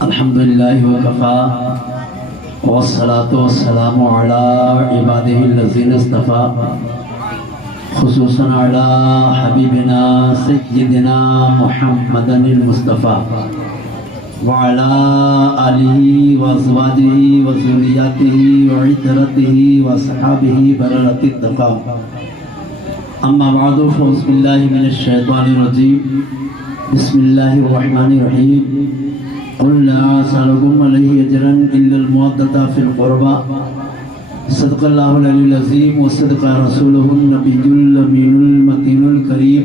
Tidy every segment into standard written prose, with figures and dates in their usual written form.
الحمدللہ وکفا والصلاة والسلام علی عبادہ الذین اصطفیٰ خصوصاً علی حبیبنا سیدنا محمد المصطفیٰ وعلی آلہ وازواجہ وذریاتہ وعترتہ وصحابہ بررۃ التقیٰ اما بعد فاعوذ باللہ من الشیطان الرجیم بسم اللہ الرحمن الرحیم قل لا اسألكم علیہ اجرا الا المودۃ فی القربى صدق اللہ العلی العظیم وصدق رسولہ النبی الامین المتین الکریم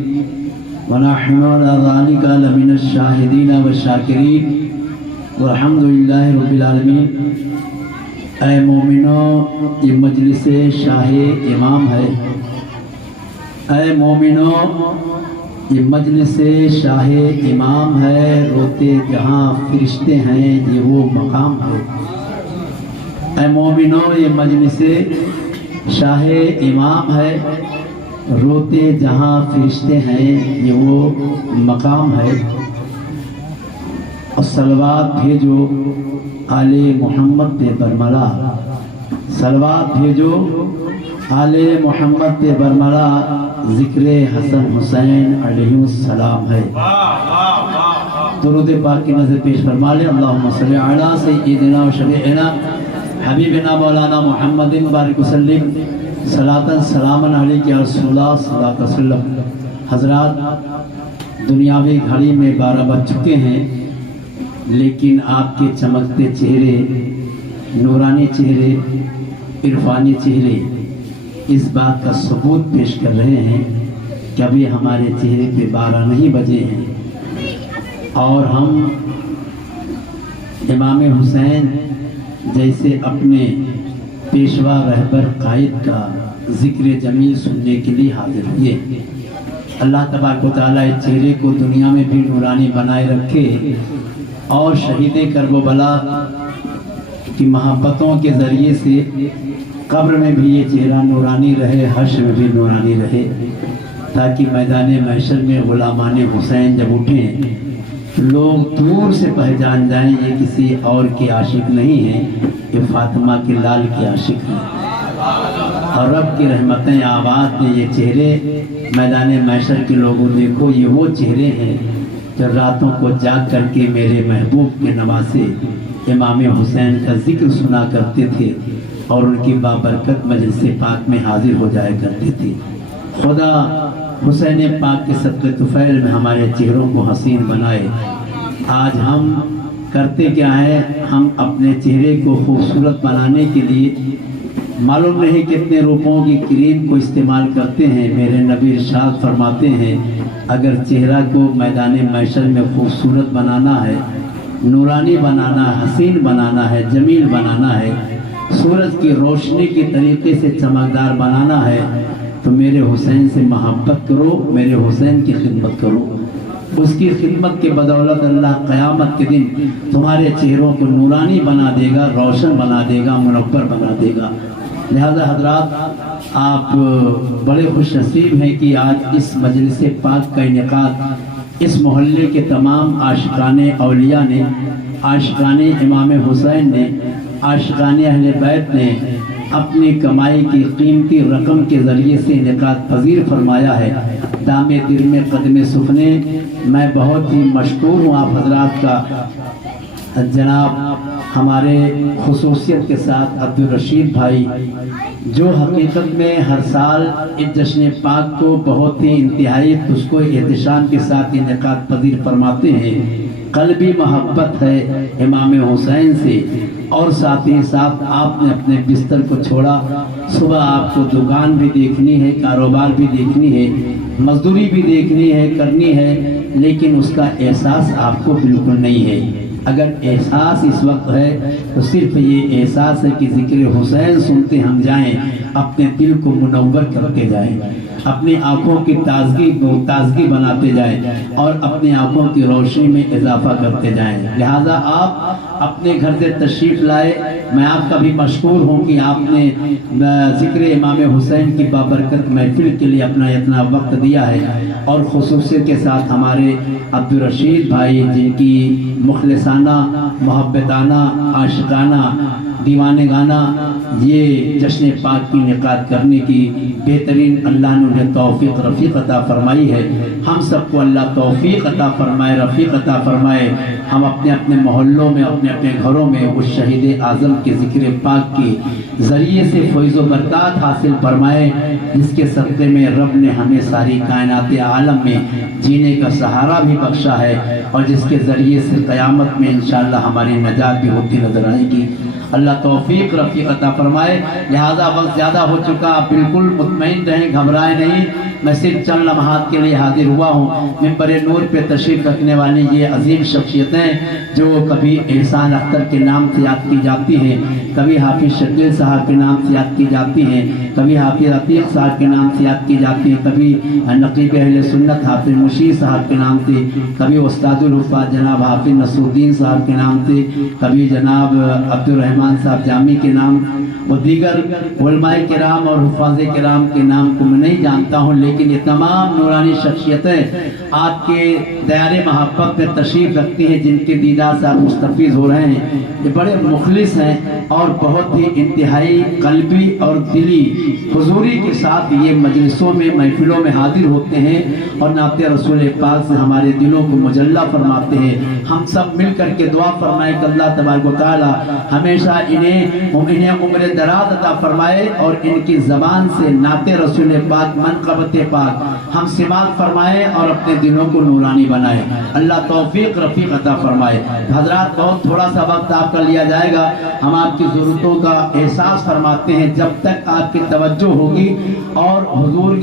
ونحن علی ذلک لمن الشاہدین والشاکرین والحمد للہ رب العالمین۔ اے مومنو، یہ مجلس شاہ امام ہے۔ اے مومنو، یہ مجلس شاہ امام ہے، روتے جہاں فرشتے ہیں یہ وہ مقام ہے۔ اے مومنو، یہ مجلس شاہ امام ہے، روتے جہاں فرشتے ہیں یہ وہ مقام ہے۔ اور صلوات بھیجو آل محمد پہ برملا، صلوات بھیجو آل محمد پہ برملا، ذکر حسن حسین علیہ السلام ہے۔ درود پاک کی نظر پیش فرما لے۔ اللہم صلی علی سیدنا و شفیعنا حبیبنا مولانا محمد مبارک وسلم صلاۃ سلاما علیک یا رسول اللہ صلی اللہ علیہ وسلم۔ حضرات، دنیاوی گھڑی میں 12 بج چکے ہیں، لیکن آپ کے چمکتے چہرے، نورانی چہرے، عرفانی چہرے اس بات کا ثبوت پیش کر رہے ہیں کہ ابھی ہمارے چہرے پہ 12 نہیں بجے ہیں، اور ہم امام حسین جیسے اپنے پیشوا رہبر قائد کا ذکر جمیل سننے کے لیے حاضر ہوئے۔ اللہ تبارک و تعالیٰ اس چہرے کو دنیا میں بھی نورانی بنائے رکھے، اور شہید کربلا کی محبتوں کے ذریعے سے قبر میں بھی یہ چہرہ نورانی رہے، حشر میں بھی نورانی رہے، تاکہ میدان محشر میں غلامان حسین جب اٹھیں لوگ دور سے پہچان جائیں یہ کسی اور کے عاشق نہیں ہیں، یہ فاطمہ کے لال کے عاشق ہیں۔ اور رب کی رحمتیں آباد نے یہ چہرے میدان محشر کے لوگوں دیکھو، یہ وہ چہرے ہیں جو راتوں کو جاگ کر کے میرے محبوب کے نواسے امام حسین کا ذکر سنا کرتے تھے، اور ان کی بابرکت مجلس پاک میں حاضر ہو جایا کرتے تھے۔ خدا حسین پاک کے صدقے طفیل میں ہمارے چہروں کو حسین بنائے۔ آج ہم کرتے کیا ہے، ہم اپنے چہرے کو خوبصورت بنانے کے لیے معلوم نہیں کتنے روپوں کی کریم کو استعمال کرتے ہیں۔ میرے نبی ارشاد فرماتے ہیں، اگر چہرہ کو میدان محشر میں خوبصورت بنانا ہے، نورانی بنانا، حسین بنانا ہے، جمیل بنانا ہے، سورج کی روشنی کے طریقے سے چمکدار بنانا ہے، تو میرے حسین سے محبت کرو، میرے حسین کی خدمت کرو۔ اس کی خدمت کے بدولت اللہ قیامت کے دن تمہارے چہروں کو نورانی بنا دے گا، روشن بنا دے گا، منور بنا دے گا۔ لہذا حضرات، آپ بڑے خوش نصیب ہیں کہ آج اس مجلس پاک کا انعقاد اس محلے کے تمام عاشقان اولیاء نے، عاشقان امام حسین نے، عاشقان اہل بیت نے اپنی کمائی کی قیمتی رقم کے ذریعے سے انعقاد پذیر فرمایا ہے۔ دام دل میں قدم سکھنے، میں بہت ہی مشکور ہوں آپ حضرات کا۔ جناب ہمارے خصوصیت کے ساتھ عبدالرشید بھائی، جو حقیقت میں ہر سال اس جشن پاک کو بہت ہی انتہائی اس کو احتشام کے ساتھ انعقاد پذیر فرماتے ہیں۔ قلبی محبت ہے امام حسین سے، اور ساتھ ہی ساتھ آپ نے اپنے بستر کو چھوڑا۔ صبح آپ کو دکان بھی دیکھنی ہے، کاروبار بھی دیکھنی ہے، مزدوری بھی دیکھنی ہے، کرنی ہے، لیکن اس کا احساس آپ کو بالکل نہیں ہے۔ اگر احساس اس وقت ہے تو صرف یہ احساس ہے کہ ذکر حسین سنتے ہم جائیں، اپنے دل کو منور کرتے جائیں۔ اپنی آنکھوں کی تازگی بناتے جائیں اور اپنی آنکھوں کی روشنی میں اضافہ کرتے جائیں۔ لہٰذا آپ اپنے گھر سے تشریف لائے، میں آپ کا بھی مشکور ہوں کہ آپ نے ذکر امام حسین کی بابرکت محفل کے لیے اپنا اتنا وقت دیا ہے، اور خصوصیت کے ساتھ ہمارے عبدالرشید بھائی جن کی مخلصانہ، محبتانہ، عاشقانہ، دیوانے گانا یہ جشن پاک کی انعقاد کرنے کی بہترین اللہ نے انہیں توفیق رفیق عطا فرمائی ہے۔ ہم سب کو اللہ توفیق عطا فرمائے، رفیق عطا فرمائے۔ ہم اپنے اپنے محلوں میں، اپنے اپنے گھروں میں اس شہید اعظم کے ذکر پاک کے ذریعے سے فیض و برکات حاصل فرمائے، جس کے صدقے میں رب نے ہمیں ساری کائنات عالم میں جینے کا سہارا بھی بخشا ہے، اور جس کے ذریعے سے قیامت میں انشاءاللہ ہماری نجات بھی ہوتی نظر آئے گی۔ اللہ توفیق رفیق عطا فرمائے۔ لہذا وقت زیادہ ہو چکا، آپ بالکل مطمئن رہیں، گھبرائیں نہیں۔ میں صرف چند لمحات کے لیے حاضر ہوا ہوں۔ منبر نور پہ تشریف رکھنے والی یہ عظیم شخصیتیں جو کبھی احسان اختر کے نام سے یاد کی جاتی ہیں، کبھی حافظ شکیل صاحب کے نام سے یاد کی جاتی ہیں، کبھی حافظ عتیق صاحب کے نام سے یاد کی جاتی ہیں، کبھی نقیب اہل سنت حافظ مشیر صاحب کے نام سے، کبھی استاد الحفاظ جناب حافظ نصر الدین صاحب کے نام سے، کبھی جناب عبدالرحمان صاحب جامی کے نام، اور دیگر علماء کرام اور حفاظ کرام کے نام کو میں نہیں جانتا ہوں، لیکن یہ تمام نورانی شخصیتیں آپ کے دیار محبت میں تشریف رکھتی ہیں، جن کے دیدار سے آپ مستفیض ہو رہے ہیں۔ یہ بڑے مخلص ہیں اور بہت ہی انتہائی قلبی اور دلی حضوری کے ساتھ یہ مجلسوں میں، محفلوں میں حاضر ہوتے ہیں، اور نعت رسول پاک سے ہمارے دلوں کو مجلہ فرماتے ہیں۔ ہم سب مل کر کے دعا فرمائیں کہ اللہ تبارک و تعالی ہمیشہ انہیں عمر دراز عطا فرمائے، اور ان کی زبان سے نعت رسول پاک، منقبت پاک ہم سماعت فرمائے اور اپنے دلوں کو نورانی بنائے۔ اللہ توفیق رفیق عطا فرمائے۔ حضرات بہت تھوڑا سا وقت آپ کا لیا جائے گا، ہم آپ کی ضرورتوں کا احساس فرماتے ہیں۔ جب تک آپ کی توجہ ہوگی اور حضور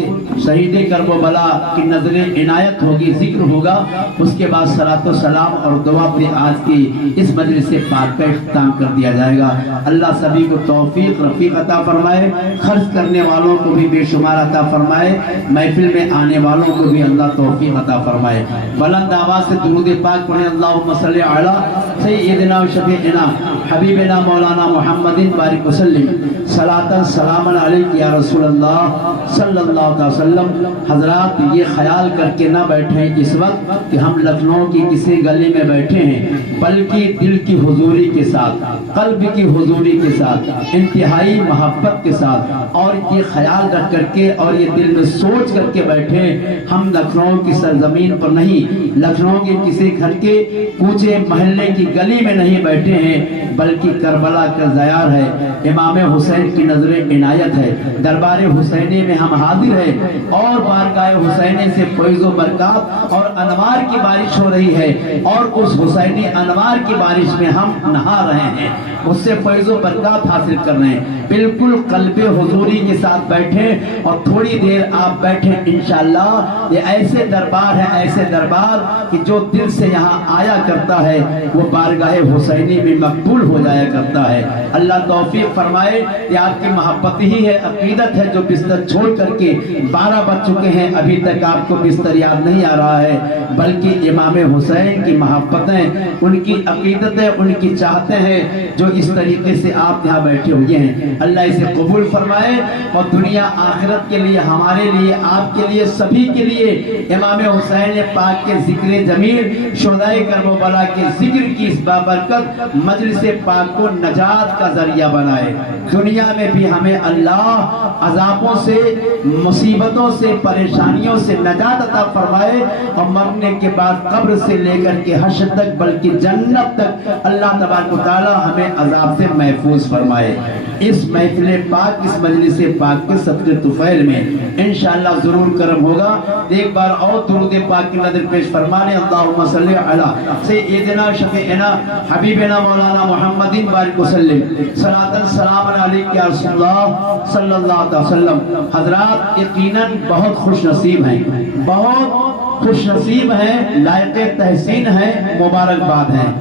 شہید کربلا کی نظر عنایت ہوگی، ذکر ہوگا، اس کے بعد صلاۃ و سلام اور دعا پہ آج کی اس مجلس پاک کا اختتام کر دیا جائے گا۔ اللہ سبھی کو توفیق رفیق عطا فرمائے، خرچ کرنے والوں کو بھی بے شمار عطا فرمائے، محفل میں آنے والوں کو بھی اللہ توفیق عطا فرمائے۔ بلند آواز سے درود پاک پڑھیں، اللہم صلی علی سیدنا و شفیعنا حبیبنا مولانا محمد بارک وسلم صلاۃ سلام علیک یا رسول اللہ صلی اللہ علیہ وسلم۔ حضرات یہ خیال کر کے نہ بیٹھیں اس وقت کہ ہم لکھنؤ کی کسی گلی میں بیٹھے ہیں، بلکہ دل کی حضوری کے ساتھ، قلب کی حضوری کے ساتھ، انتہائی محبت کے ساتھ، اور یہ خیال رکھ کر کے اور یہ دل میں سوچ کر کے بیٹھے ہم لکھنؤ کی سرزمین پر نہیں، لکھنؤ کے کسی گھر کے کوچے محلے کی گلی میں نہیں بیٹھے ہیں، بلکہ کربلا کا زیار ہے، امام حسین کی نظر عنایت ہے، دربار حسینی میں ہم حاضر ہیں، اور بارگاہ حسینی سے فیض و برکات اور انوار کی بارش ہو رہی ہے، اور اس حسینی انوار کی بارش میں ہم نہا رہے ہیں، اس سے فیض و برکات حاصل کر رہے ہیں۔ بالکل قلب حضوری کے ساتھ بیٹھیں، اور تھوڑی دیر آپ بیٹھیں، انشاءاللہ یہ ایسے دربار ہے، ایسے دربار کہ جو دل سے یہاں آیا کرتا ہے وہ بارگاہ حسینی میں مقبول ہو جایا کرتا ہے۔ اللہ توفیق فرمائے۔ یہ آپ کی محبت ہی ہے، عقیدت ہے، جو بستر چھوڑ کر کے 12 بج چکے ہیں، ابھی تک آپ کو بستر یاد نہیں آ رہا ہے، بلکہ امام حسین کی محبتیں، ان کی عقیدتیں، ان کی چاہتے ہیں، جو اس طریقے سے آپ یہاں بیٹھے ہوئے ہیں۔ اللہ اسے قبول فرمائے، اور دنیا آخرت کے لیے، ہمارے لیے، آپ کے لیے، سبھی کے لیے امام حسین پاک کے ذکر جمیل، شہدائے کربلا کے ذکر کی اس بابرکت مجلس پاک کو نجات کا ذریعہ بنائے۔ دنیا میں بھی ہمیں اللہ عذابوں سے، مصیبتوں سے، پریشانیوں سے نجات عطا فرمائے، اور مرنے کے بعد قبر سے لے کر کے حشر تک، بلکہ جنت تک اللہ تبارک و تعالی ہمیں عذاب سے محفوظ فرمائے۔ اس محفل پاک، اس مجلس پاک کے صدقے طفیل میں انشاءاللہ ضرور کرم ہوگا۔ ایک بار اور درود پاک کی نظر پیش فرمانے، اللہم صلی علی سیدنا شفیعنا حبیبنا مولانا محمد بارک وسلم صلاۃ سلام علیک یا رسول اللہ صلی اللہ علیہ وسلم۔ حضرات یقیناً بہت خوش نصیب ہیں، بہت خوش نصیب ہیں، لائق تحسین ہیں، مبارکباد ہیں۔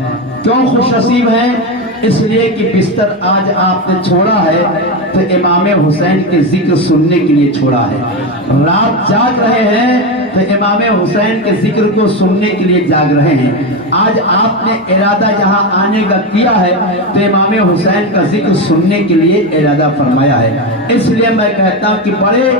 کیوں خوش نصیب ہیں؟ اس لیے کہ بستر آج آپ نے چھوڑا ہے تو امام حسین کے ذکر سننے کے لیے چھوڑا ہے. رات جاگ رہے ہیں تو امام حسین کے ذکر کو سننے کے لیے جاگ رہے ہیں. آج آپ نے ارادہ جہاں آنے کا کیا ہے تو امام حسین کا ذکر سننے کے لیے ارادہ فرمایا ہے. اس لیے میں کہتا ہوں کہ بڑے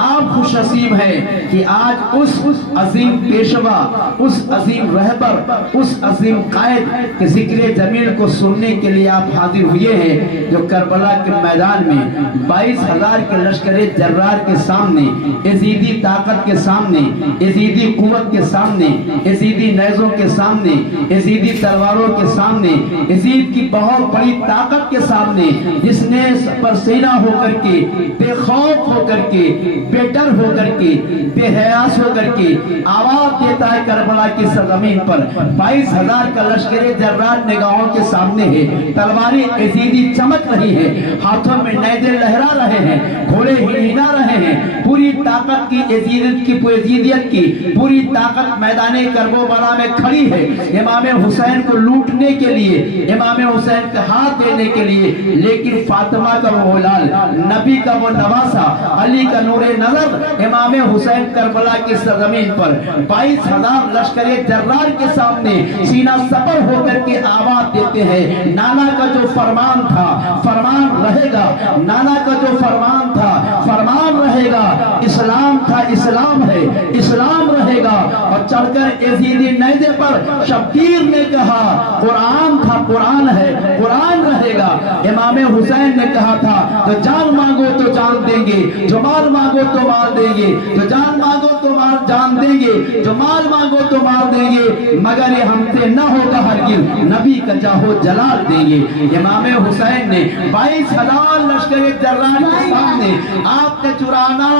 آپ خوش نصیب ہیں کہ آج اس عظیم پیشوا، اس عظیم رہبر، اس عظیم قائد کے ذکر جمیل کو سننے کے لیے آپ حاضر ہوئے ہیں، جو کربلا کے میدان میں 22,000 کے لشکر جرار کے سامنے، یزیدی طاقت کے سامنے، یزیدی قوت کے سامنے، یزیدی نیزوں کے سامنے، یزیدی تلواروں کے سامنے، یزید کی بہت بڑی طاقت کے سامنے، جس نے پرسینہ ہو کر کے، بے خوف ہو کر کے، بے ڈر ہو کر کے، بے حیاس ہو کر کے آواز دیتا ہے کربلا کی سرزمین پر. 22,000 کا لشکر جرار نگاہوں کے سامنے ہے، تلواریں یزیدی چمک رہی ہے، ہاتھوں میں نیزے لہرا رہے ہیں، گھوڑے ہلا رہے ہیں. پوری طاقت کی یزیدیت کی پوری طاقت میدان کربلا میں کھڑی ہے امام حسین کو لوٹنے کے لیے، امام حسین کا ہاتھ دینے کے لیے. لیکن فاطمہ کا وہ لال، نبی کا وہ نواسا، علی کا نور نظر امام حسین کربلا کی سرزمین پر 22,000 لشکر جرار کے سامنے سینہ سپر ہو کر کے آواز دیتے ہیں. نانا کا جو فرمان تھا فرمان رہے گا، نانا کا جو فرمان تھا فرمان رہے گا. اسلام تھا اسلام ہے، اسلام رہے گا. اور چڑھ کر یزیدی نیزے پر شبیر نے کہا قرآن تھا قرآن ہے، قرآن رہے گا. امام حسین نے کہا تھا جو جان مانگو تو جان دیں گے، جو مال مانگو تو مال دیں گے، جو جان مانگو تو مال جان دیں گے، جو مال مانگو تو مال دیں گے، مگر یہ ہم سے نہ ہوگا ہرگز، نبی کا چاہو جلال دیں گے. امام حسین نے 22,000 لشکر جرار کے سامنے آپ نے چرانہ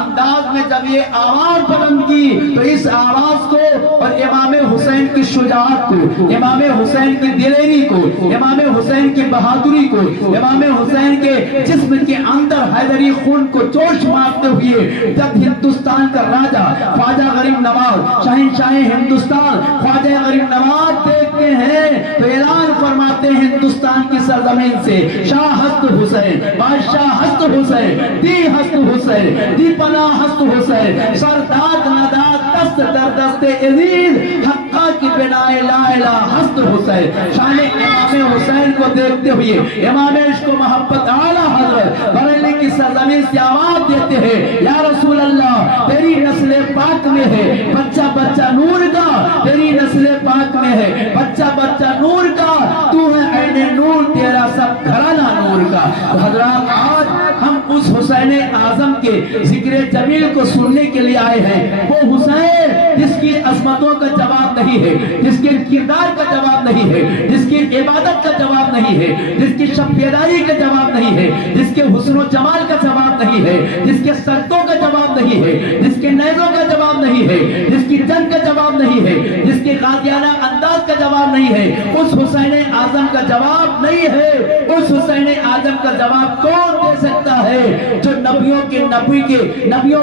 انداز میں جب یہ آواز بلند کی تو اس آواز کو اور امام حسین کی شجاعت کو، امام حسین کی دلیری کو، امام حسین کی بہادری کو، امام حسین کے جسم کے اندر حیدری خون کو جوش مارتے ہوئے جب ہندوستان کا راجہ خواجہ غریب نواز، شہنشاہ ہندوستان خواجہ غریب نواز دیکھتے ہیں تو اعلان فرماتے ہیں ہندوستان کی سرزمین سے شاہ ہست حسین، بادشاہ ہست حسین، دی ہست حسین، دی پناہ ہست حسین، سرداد ناداد دست در دست عزیز حقہ کی بنائے لا الہ ہست حسین. شان امام حسین کو دیکھتے ہوئے امام عشق و محبت اعلیٰ حضرت بریلی کی سرزمین سے آواز دیتے ہیں یا رسول اللہ تیری نسل پاک میں ہے بچہ بچہ نور کا، تیری نسل پاک میں ہے بچہ بچہ نور کا، تو ہے عین نور تیرا سب گھرانہ نور کا. حضرات آج ہم اس حسین اعظم کے ذکر جمیل کو سننے کے لیے آئے ہیں. وہ حسین جس کی عظمتوں کا جواب نہیں ہے، جس کے کردار کا جواب نہیں ہے، جس کی عبادت کا جواب نہیں ہے، جس کی شب بیداری کا جواب نہیں ہے، جس کے حسن و جمال کا جواب نہیں ہے، جس کے سردوں کا جواب نہیں ہے، جس کے نیزوں کا جواب نہیں ہے، جس کی جنگ کا جواب نہیں ہے، جس کے غازیانہ انداز کا جواب نہیں ہے. اس حسین اعظم کا جواب نہیں ہے. اس حسین اعظم کا جواب کون دے سکتا ہے جو نبیوں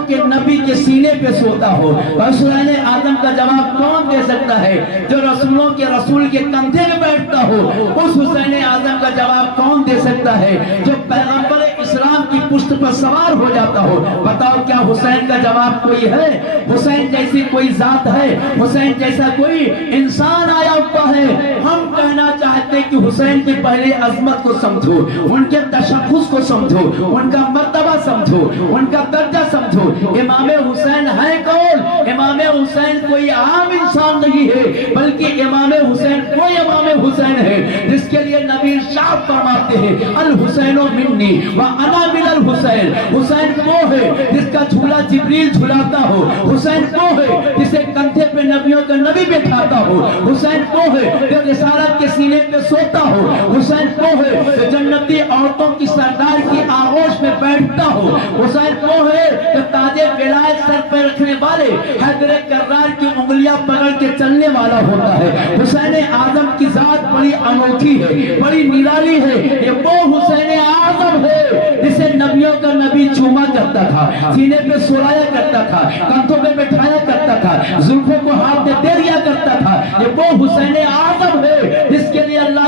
کے نبی کے سینے پہ سوتا ہو. حسین اعظم کا جواب کون دے سکتا ہے جو رسولوں کے رسول کے کندھے میں بیٹھتا ہو. اس حسین اعظم کا جواب کون دے سکتا ہے جو پیغمبر اسلام کی پشت پر سوار ہو جاتا ہو. بتاؤ کیا حسین کا جواب کوئی ہے؟ حسین جیسی کوئی ذات ہے؟ حسین جیسا کوئی انسان آیا ہوا ہے؟ ہم کہنا چاہتے کہ حسین کی پہلے عظمت کو سمجھو، ان کے تشخص کو سمجھو، ان کا مرتبہ سمجھو، ان کا درجہ سمجھو. امام حسین ہے کون؟ امام حسین کوئی عام انسان نہیں ہے بلکہ امام حسین کوئی امام حسین ہے جس کے لیے نبی ارشاد فرماتے ہیں الحسین منی وانا من الحسین. حسین وہ ہے جس کا جھولا جبریل جھلاتا ہو. حسین وہ ہے جسے کندھے پہ نبیوں کا نبی بٹھاتا ہو. حسین وہ ہے جو رسالت کے سینے پہ سوتا ہو. حسین وہ ہے جو جنتی عورتوں کی سردار کی آغوش میں بیٹھتا ہو. حسین وہ ہے جو تاج ولایت سر پہ رکھنے والے حیدر کرار کی انگلیاں پکڑ کے چلنے والا ہوتا ہے. حسین اعظم کی ذات بڑی انوکھی ہے، بڑی نرالی ہے. یہ وہ حسین اعظم ہے جسے نبیوں کا نبی چوما کرتا تھا، سینے پہ سلایا کرتا تھا، کندھوں پہ بٹھایا کرتا تھا، زلفوں کو ہاتھ میں دے دیا کرتا تھا. یہ وہ حسین اعظم ہے جس کے لیے اللہ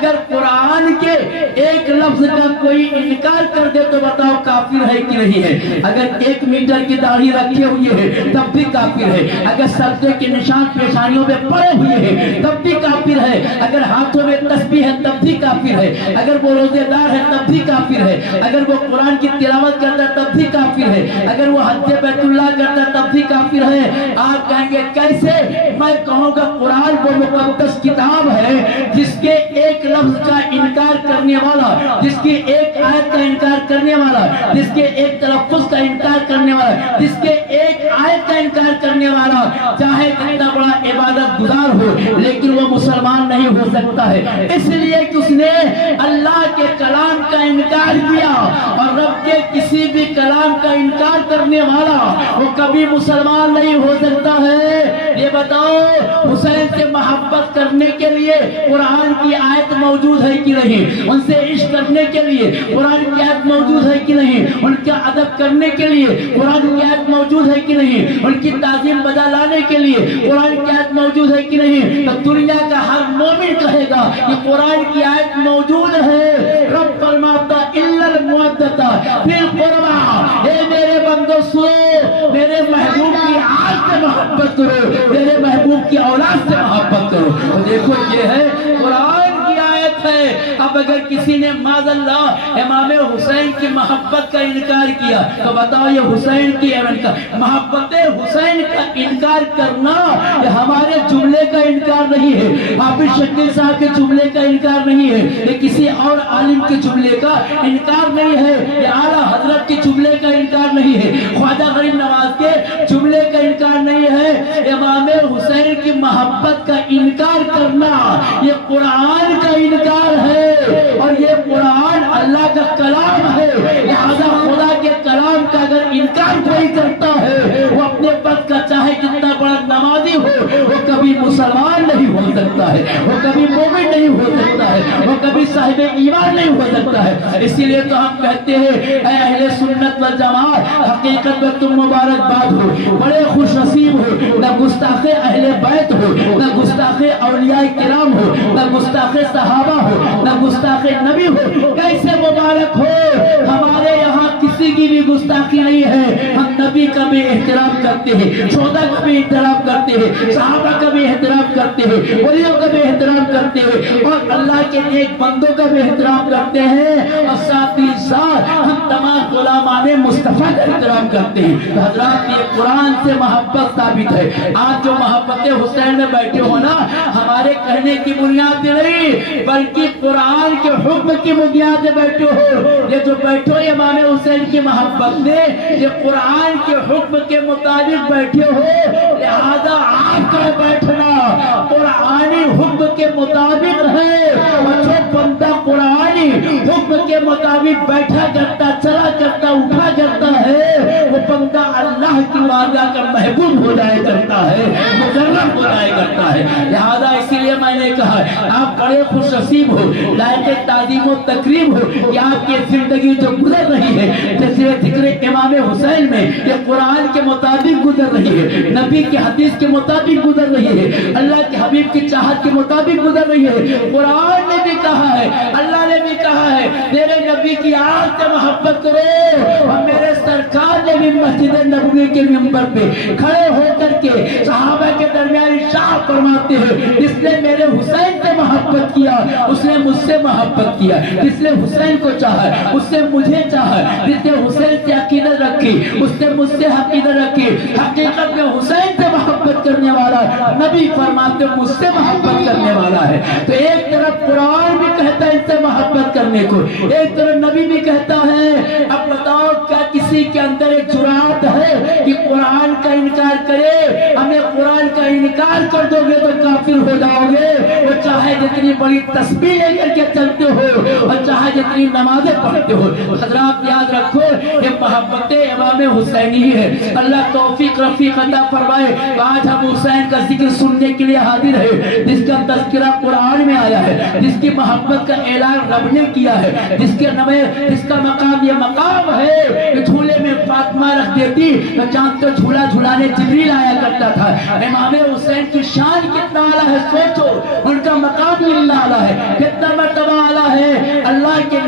اگر قرآن کے ایک لفظ کا کوئی انکار کر دے تو بتاؤ کافر ہے کہ نہیں ہے؟ اگر 1 میٹر کی داڑھی رکھے ہوئے ہیں تب بھی کافر ہے، اگر سجدے کے نشان پیشانیوں میں پڑے ہوئے ہیں تب بھی کافر ہے، اگر ہاتھوں میں تسبیح ہے تب بھی کافر ہے، اگر وہ روزے دار ہے تب بھی کافر ہے، اگر وہ قرآن کی تلاوت کرتا ہے تب بھی کافر ہے، اگر وہ حج بیت اللہ کرتا ہے تب بھی کافر ہے۔ آپ کہیں گے کیسے؟ میں کہوں گا قرآن وہ مقدس کتاب ہے جس کے ایک لفظ کا انکار کرنے والا، جس کی ایک آیت کا انکار کرنے والا، جس کے ایک تلفظ کا انکار کرنے والا، جس کے ایک آیت کا انکار کرنے والا چاہے کتنا بڑا عبادت گزار ہو لیکن وہ مسلمان نہیں ہو سکتا ہے، اس لیے کہ اس نے اللہ کے کلام کا انکار کیا، اور رب کے کسی بھی کلام کا انکار کرنے والا وہ کبھی مسلمان نہیں ہو سکتا ہے۔ یہ بتاؤ حسین سے محبت کرنے کے لیے قرآن کی آیت موجود ہے کہ نہیں؟ ان سے عشق کرنے کے لیے قرآن کی آیت موجود ہے کہ نہیں؟ ان کا ادب کرنے کے لیے قرآن کی آیت موجود ہے کہ نہیں؟ ان کی تعظیم بجا لانے کے لیے قرآن کی آیت موجود ہے کہ نہیں؟ تو دنیا کا ہر مومن کہے گا کہ قرآن کی آیت موجود ہے۔ رب فرماتا الا المودۃ فی القربى، اے میرے بندو سنو، میرے محبوب کی آیت سے محبت کرو، میرے محبوب کی اولاد سے محبت کرو۔ تو دیکھو یہ ہے قرآن کی آیت ہے۔ اب اگر کسی نے معاذ اللہ امام حسین کی محبت کا انکار کیا تو بتاؤ یہ حسین کی محبت حسین کا انکار کرنا یہ ہمارے جملے کا انکار نہیں ہے، حافظ شکیل صاحب کے جملے کا انکار نہیں ہے، یہ کسی اور عالم کے جملے کا انکار نہیں ہے، یہ اعلیٰ حضرت کے جملے کا انکار نہیں ہے، خواجہ غریب نواز کے جملے کا انکار نہیں ہے۔ امام حسین کی محبت کا انکار کرنا یہ قرآن کا انکار ہے، اور یہ قرآن اللہ کا کلام ہے، لہذا خدا کے کلام کا اگر انکار کوئی کرتا ہے وہ اپنے وقت کا چاہے جتنا بڑا نمازی ہو وہ کبھی مسلمان نہیں ہو سکتا ہے، وہ کبھی مومن نہیں ہو سکتا ہے، وہ کبھی صاحب ایمان نہیں ہو سکتا ہے۔ اسی لیے تو ہم کہتے ہیں اے اہل سنت والجماعت حقیقت میں تم مبارک باد ہو، بڑے خوش نصیب ہو، نہ گستاخ اہل بیت ہو، نہ گستاخ اولیاء کرام ہو، نہ گستاخ صحابہ ہو، نہ گستاخ نبی ہو، کیسے مبارک ہو؟ ہمارے یہاں کسی کی بھی گستاخی نہیں ہے، ہم نبی کا بھی احترام کرتے ہیں، شہداء کا بھی احترام کرتے ہیں، صحابہ کا بھی احترام کرتے ہیں، ولیوں کا بھی احترام کرتے ہیں، اور اللہ کے نیک بندوں کا بھی احترام کرتے ہیں، اور ساتھ ہی ساتھ ہم تمام غلامان مصطفیٰ کا احترام کرتے ہیں۔ تو حضرات یہ قرآن سے محبت ثابت ہے۔ آج جو محبت حسین میں بیٹھے ہو نا ہمارے کہنے کی بنیاد نہیں بلکہ قرآن کے حکم کی بنیاد سے بیٹھے ہو۔ یہ جو بیٹھو امام حسین کی محبت میں یہ قرآن کے حکم کے مطابق بیٹھے ہو، لہذا آپ کا بیٹھنا قرآنی حکم کے مطابق ہے، اور جو بندہ قرآنی حکم کے مطابق بیٹھا کرتا چلا کرتا اٹھا کرتا ہے وہ بندہ اللہ کی بارگاہ کا محبوب ہو جائے کرتا ہے، مقرب ہو جائے کرتا ہے۔ لہذا اسی لیے میں نے کہا آپ بڑے خوش نصیب ہو، لائق تعظیم و تکریم ہو کہ آپ کی زندگی جو گزر رہی ہے جیسے ذکر امام حسین میں یہ قرآن کے مطابق گزر رہی ہے، نبی کی حدیث کے مطابق گزر رہی ہے، اللہ کے حبیب کی چاہت کے مطابق گزر رہی ہے۔ قرآن نے بھی کہا ہے، اللہ نے بھی کہا ہے میرے نبی کی آیت سے محبت کرو، اور میرے سرکار نے بھی مسجد نبوی کے منبر پہ کھڑے ہو کر کے صحابہ کے درمیان ارشاد فرماتے ہیں جس نے میرے حسین سے محبت کیا اس نے مجھ سے محبت کیا، جس نے حسین کو چاہا اس نے مجھے چاہا، جس نے حسین سے عقیدت رکھی اس نے مجھ سے عقیدت رکھی۔ حقیقت میں حسین سے محبت کرنے والا نبی فرماتے مجھ سے محبت کرنے والا ہے۔ تو ایک طرف قرآن بھی کہتا ہے ان سے محبت کرنے کو، ایک طرف نبی بھی کہتا ہے۔ اب بتاؤ کیا کسی کے اندر ایک جرات ہے کہ قرآن کا انکار کرے؟ ہمیں قرآن کا انکار کر دو گے تو کافر ہو جاؤ گے، وہ چاہے جتنی بڑی تسبیح لے کر کے چلتے ہو اور چاہے جتنی نمازیں پڑھتے ہو۔ حضرات یاد رکھو یہ محبت امام حسینی ہے، اللہ توفیق رفیق عطا فرمائے۔ آج ہم حسین کا ذکر سننے کے لیے حاضر ہے جس کا تذکرہ قرآن میں آیا ہے، جس کی محبت کا اعلان رب نے کیا ہے، جس کا مقام یہ مقام ہے کہ جھولے میں فاطمہ رکھ دیتی تو چاند کو جھولا جھولانے جبریل آیا کرتا تھا۔ امام حسین کی شان کتنا اعلیٰ ہے، سوچو ان کا مقام کتنا اعلیٰ ہے، کتنا مرتبہ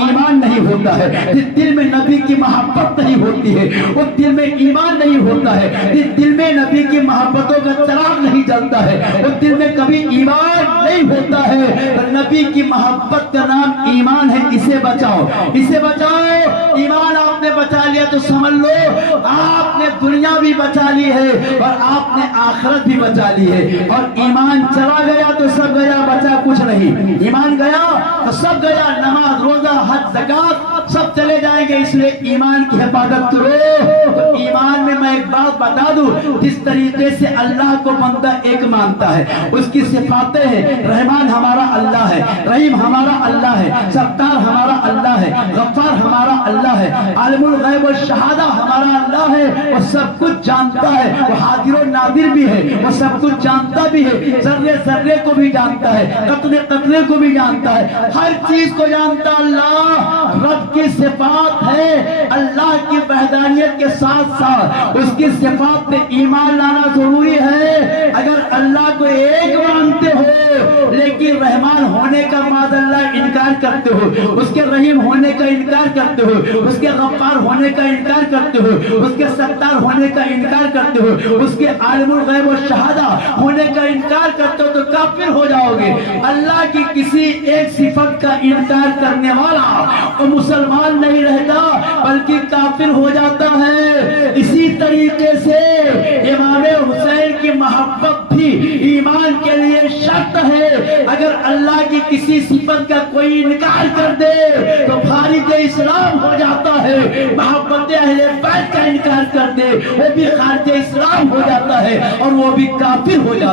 ایمان نہیں ہوتا ہے. جس دل میں نبی کی محبت نہیں ہوتی ہے اس دل میں ایمان نہیں ہوتا ہے. جس دل میں نبی کی محبتوں کا چراغ نہیں جلتا ہے اس دل میں کبھی ایمان نہیں ہوتا ہے. نبی کی محبت کا نام ایمان ہے. اسے بچاؤ, اسے بچاؤ. ایمان آپ نے بچا لیا تو سمجھ لو آپ نے دنیا بھی بچا لی ہے اور آپ نے آخرت بھی بچا لی ہے. اور ایمان چلا گیا تو سب گیا, بچا کچھ نہیں. ایمان گیا تو سب گیا, نماز روزہ حج زکات سب چلے جائیں گے. اس لیے ایمان کی حفاظت کرو. تو ایمان میں ایک بات بتا دوں, جس طریقے سے اللہ کو بندہ ایک مانتا ہے اس کی صفاتیں ہیں. رحمان ہمارا اللہ ہے, رحیم ہمارا اللہ ہے, ستار ہمارا اللہ ہے, غفار ہمارا اللہ ہے, عالم الغیب والشہادہ ہمارا اللہ ہے. وہ سب کچھ جانتا ہے, وہ حاضر و ناظر بھی ہے, وہ سب کچھ جانتا بھی ہے, ذرے ذرے کو بھی جانتا ہے, قطرے قطرے کو بھی جانتا ہے, ہر چیز کو جانتا. اللہ رب کی صفات ہے. اللہ کی وحدانیت کے ساتھ ساتھ اس کی صفات پہ ایمان لانا ضروری ہے. اگر اللہ کو ایک مانتے ہو لیکن رحمان ہونے کا معاذ اللہ انکار کرتے ہو, اس کے رحیم ہونے کا انکار کرتے ہو, اس کے غفار ہونے کا انکار کرتے ہو, اس کے ستار ہونے کا انکار کرتے ہو, اس کے عالم الغیب و شہادہ ہونے کا انکار کرتے ہو تو کافر ہو جاؤ گے. اللہ کی کسی ایک صفت کا انکار کرنے والا وہ مسلمان نہیں رہتا بلکہ کافر ہو جاتا ہے. اسی طریقے سے امام حسین کی محبت بھی ایمان کے لیے شرط ہے. اگر اللہ کی کسی صفت کا کوئی انکار کر دے تو خارج اسلام ہو جاتا ہے. محبت اہل بیت کا انکار کر دے وہ بھی خارج اسلام ہو جاتا ہے اور وہ بھی کافر ہو جاتا ہے.